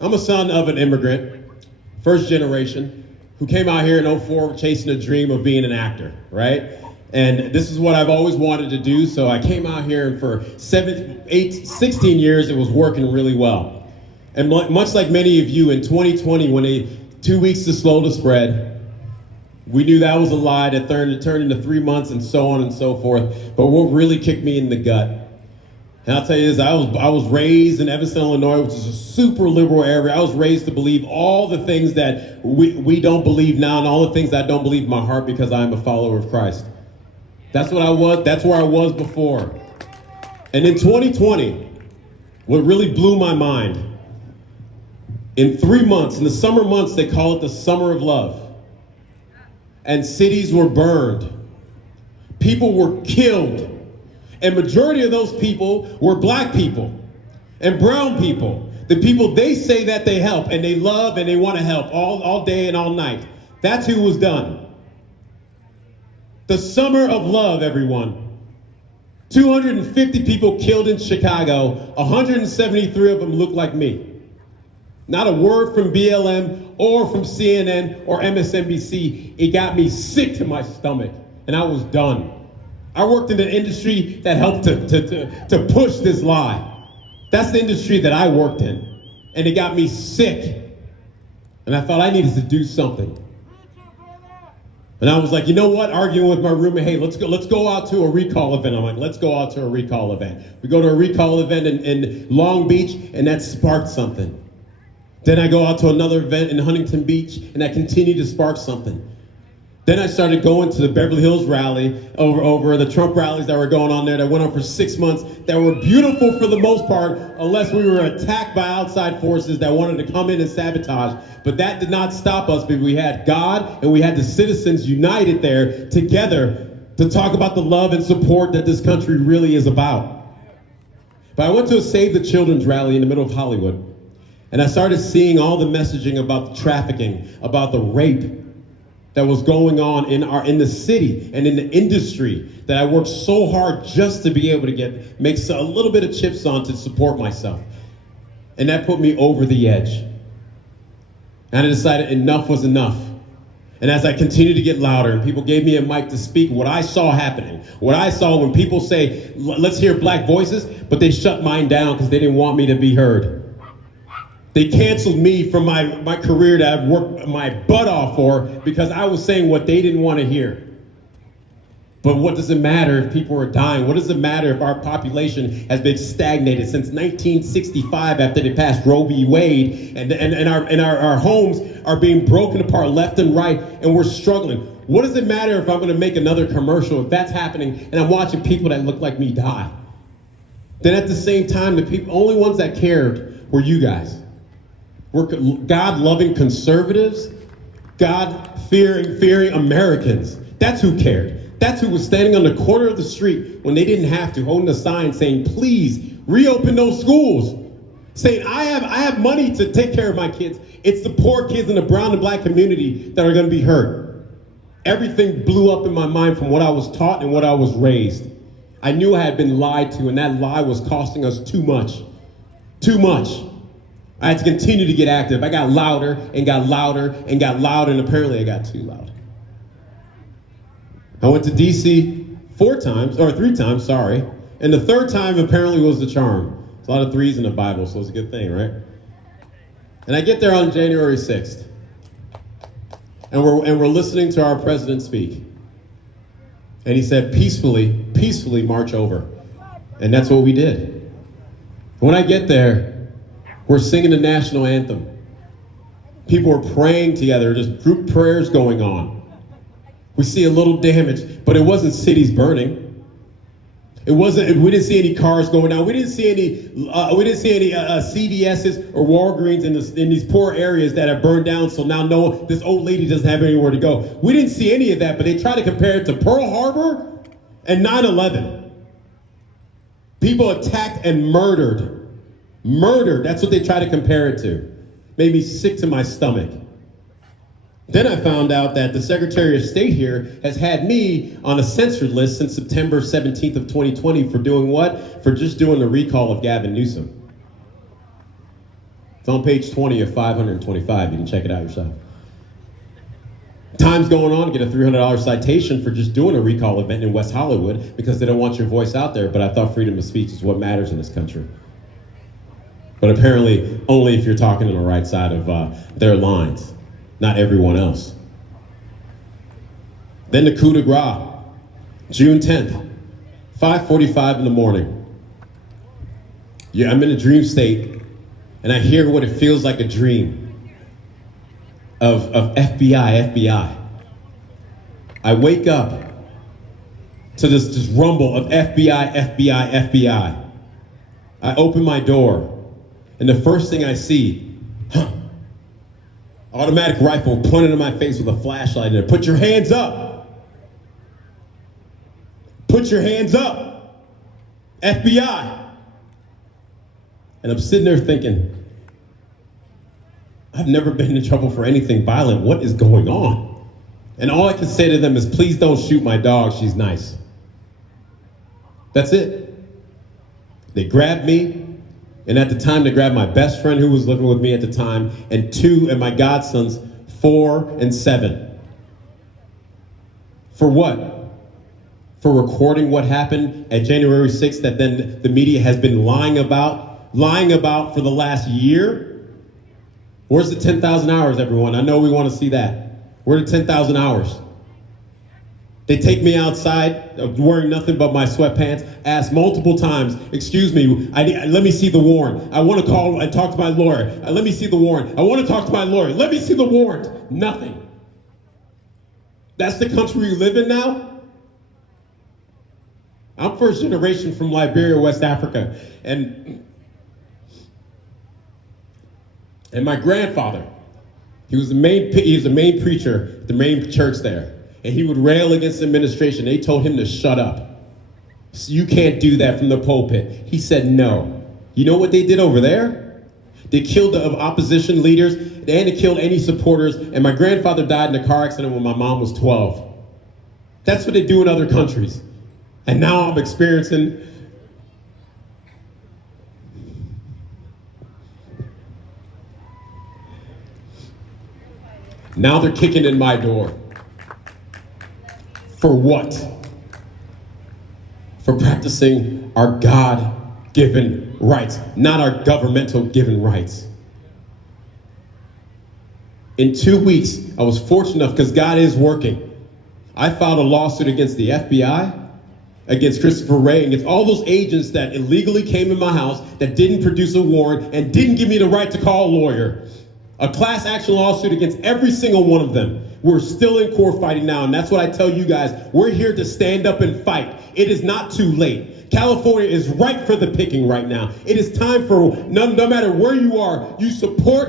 I'm a son of an immigrant, first generation, who came out here in '04 chasing a dream of being an actor, right? And this is what I've always wanted to do, so I came out here, and for 16 years, it was working really well. And much like many of you, in 2020, when 2 weeks to slow the spread, we knew that was a lie that turned into 3 months and so on and so forth. But what really kicked me in the gut, and I'll tell you this, I was raised in Evanston, Illinois, which is a super liberal area. I was raised to believe all the things that we don't believe now, and all the things that I don't believe in my heart, because I'm a follower of Christ. That's what I was. That's where I was before. And in 2020, what really blew my mind, in 3 months, in the summer months, they call it the summer of love. And cities were burned. People were killed. And majority of those people were black people and brown people. The people they say that they help and they love and they want to help all day and all night. That's who was done. The summer of love, everyone. 250 people killed in Chicago. 173 of them look like me. Not a word from BLM or from CNN or MSNBC. It got me sick to my stomach, and I was done. I worked in an industry that helped to push this lie. That's the industry that I worked in, and it got me sick. And I thought I needed to do something. And I was like, you know what? Arguing with my roommate, hey, let's go out to a recall event. I'm like, let's go out to a recall event. We go to a recall event in Long Beach, and that sparked something. Then I go out to another event in Huntington Beach, and that continued to spark something. Then I started going to the Beverly Hills rally, over the Trump rallies that were going on there, that went on for 6 months, that were beautiful for the most part, unless we were attacked by outside forces that wanted to come in and sabotage. But that did not stop us, because we had God and we had the citizens united there together to talk about the love and support that this country really is about. But I went to a Save the Children's rally in the middle of Hollywood, and I started seeing all the messaging about the trafficking, about the rape that was going on in the city and in the industry that I worked so hard just to be able to make a little bit of chips on to support myself. And that put me over the edge. And I decided enough was enough. And as I continued to get louder and people gave me a mic to speak, what I saw happening, what I saw when people say, let's hear black voices, but they shut mine down because they didn't want me to be heard. They canceled me from my career that I've worked my butt off for, because I was saying what they didn't want to hear. But what does it matter if people are dying? What does it matter if our population has been stagnated since 1965 after they passed Roe v. Wade, and our homes are being broken apart left and right, and we're struggling? What does it matter if I'm going to make another commercial, if that's happening, and I'm watching people that look like me die? Then at the same time, the only ones that cared were you guys. We're God-loving conservatives, God-fearing Americans. That's who cared. That's who was standing on the corner of the street when they didn't have to, holding a sign saying, please reopen those schools. Saying, I have money to take care of my kids. It's the poor kids in the brown and black community that are going to be hurt. Everything blew up in my mind from what I was taught and what I was raised. I knew I had been lied to, and that lie was costing us too much. Too much. I had to continue to get active. I got louder and got louder and got louder, and apparently I got too loud. I went to DC 3 times, sorry. And the third time apparently was the charm. There's a lot of threes in the Bible, so it's a good thing, right? And I get there on January 6th. And we're listening to our president speak. And he said, peacefully march over. And that's what we did. When I get there, we're singing the national anthem. People are praying together, just group prayers going on. We see a little damage, but it wasn't cities burning. We didn't see any cars going down. We didn't see any CVS's or Walgreens in these poor areas that have burned down. So now this old lady doesn't have anywhere to go. We didn't see any of that, but they try to compare it to Pearl Harbor and 9/11. People attacked and murdered. That's what they try to compare it to. Made me sick to my stomach. Then I found out that the Secretary of State here has had me on a censored list since September 17th of 2020 for doing what? For just doing the recall of Gavin Newsom. on page 20 of 525. You can check it out yourself. Time's going on to get a $300 citation for just doing a recall event in West Hollywood because they don't want your voice out there, but I thought freedom of speech is what matters in this country. But apparently, only if you're talking on the right side of their lines, not everyone else. Then the coup de grace, June 10th, 5:45 in the morning. Yeah, I'm in a dream state, and I hear what it feels like a dream of FBI. I wake up to this rumble of FBI. I open my door, and the first thing I see, automatic rifle pointed in my face with a flashlight in there. Put your hands up. Put your hands up. FBI. And I'm sitting there thinking, I've never been in trouble for anything violent. What is going on? And all I can say to them is, please don't shoot my dog. She's nice. That's it. They grabbed me. And at the time, they grabbed my best friend who was living with me at the time, and my godsons, 4 and 7. For what? For recording what happened at January 6th that then the media has been lying about for the last year? Where's the 10,000 hours, everyone? I know we want to see that. Where are the 10,000 hours? They take me outside, wearing nothing but my sweatpants, ask multiple times, excuse me, let me see the warrant. I want to call and talk to my lawyer. Let me see the warrant. I want to talk to my lawyer. Let me see the warrant. Nothing. That's the country we live in now? I'm first generation from Liberia, West Africa. And my grandfather, he was the main preacher, the main church there. And he would rail against the administration. They told him to shut up. You can't do that from the pulpit. He said no. You know what they did over there? They killed the opposition leaders, and they killed any supporters, and my grandfather died in a car accident when my mom was 12. That's what they do in other countries. And now I'm experiencing now they're kicking in my door. For what? For practicing our God-given rights, not our governmental given rights. In 2 weeks, I was fortunate enough, because God is working. I filed a lawsuit against the FBI, against Christopher Wray, against all those agents that illegally came in my house, that didn't produce a warrant, and didn't give me the right to call a lawyer. A class action lawsuit against every single one of them. We're still in court fighting now, and that's what I tell you guys. We're here to stand up and fight. It is not too late. California is ripe for the picking right now. It is time for, no matter where you are, you support.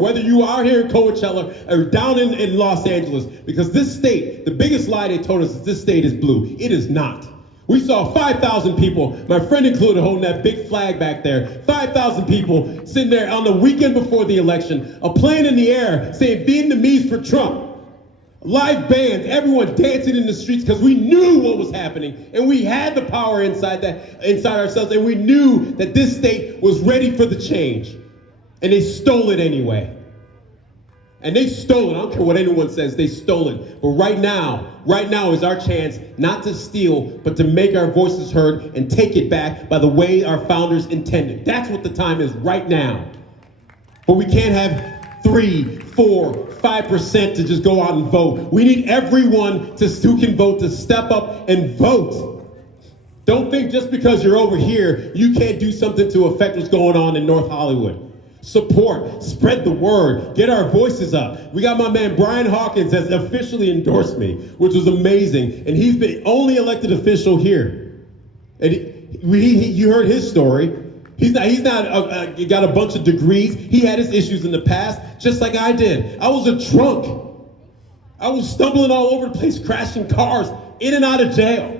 Whether you are here in Coachella or down in Los Angeles, because this state, the biggest lie they told us is this state is blue. It is not. We saw 5,000 people, my friend included, holding that big flag back there. 5,000 people sitting there on the weekend before the election, a plane in the air saying Vietnamese for Trump. Live bands, everyone dancing in the streets because we knew what was happening, and we had the power inside ourselves, and we knew that this state was ready for the change. And they stole it anyway. And they stole it. I don't care what anyone says, they stole it. But right now is our chance not to steal, but to make our voices heard and take it back by the way our founders intended. That's what the time is right now. But we can't have 3, 4, 5% to just go out and vote. We need everyone who can vote to step up and vote. Don't think just because you're over here, you can't do something to affect what's going on in North Hollywood. Support, spread the word, get our voices up. We got my man Brian Hawkins has officially endorsed me, which was amazing. And he's been only elected official here. And you heard his story. He's not got a bunch of degrees. He had his issues in the past, just like I did. I was a drunk. I was stumbling all over the place, crashing cars, in and out of jail.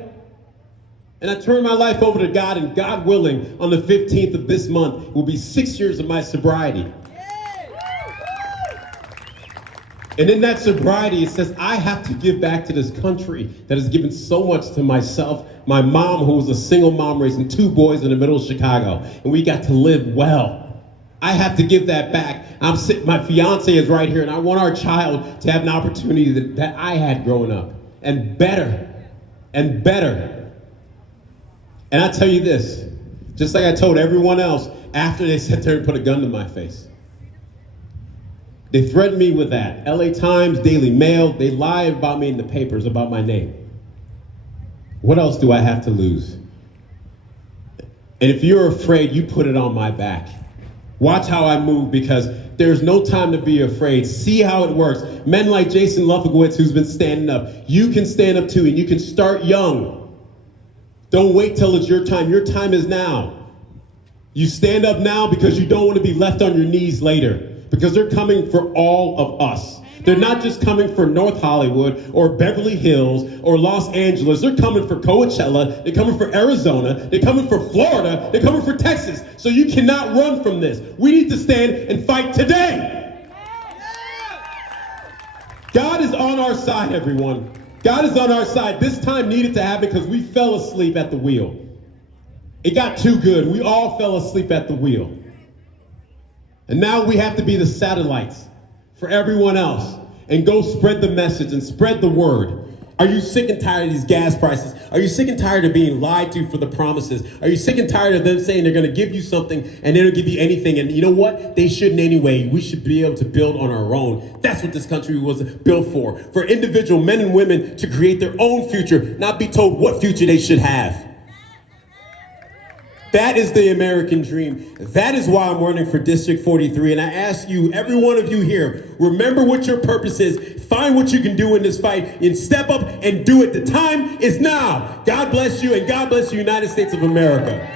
And I turned my life over to God, and God willing, on the 15th of this month will be 6 years of my sobriety. And in that sobriety, it says, I have to give back to this country that has given so much to myself, my mom, who was a single mom raising 2 boys in the middle of Chicago, and we got to live well. I have to give that back. My fiance is right here, and I want our child to have an opportunity that I had growing up, and better, and better. And I tell you this, just like I told everyone else after they sat there and put a gun to my face. They threatened me with that. LA Times, Daily Mail, they lie about me in the papers, about my name. What else do I have to lose? And if you're afraid, you put it on my back. Watch how I move, because there's no time to be afraid. See how it works. Men like Jason Lufogwitz, who's been standing up, you can stand up too, and you can start young. Don't wait till it's your time. Your time is now. You stand up now because you don't want to be left on your knees later, because they're coming for all of us. They're not just coming for North Hollywood or Beverly Hills or Los Angeles. They're coming for Coachella. They're coming for Arizona. They're coming for Florida. They're coming for Texas. So you cannot run from this. We need to stand and fight today. God is on our side, everyone. God is on our side. This time needed to happen because we fell asleep at the wheel. It got too good. We all fell asleep at the wheel. And now we have to be the satellites for everyone else and go spread the message and spread the word. Are you sick and tired of these gas prices? Are you sick and tired of being lied to for the promises? Are you sick and tired of them saying they're going to give you something and they don't give you anything? And you know what? They shouldn't anyway. We should be able to build on our own. That's what this country was built for individual men and women to create their own future, not be told what future they should have. That is the American dream. That is why I'm running for District 43. And I ask you, every one of you here, remember what your purpose is. Find what you can do in this fight and step up and do it. The time is now. God bless you, and God bless the United States of America.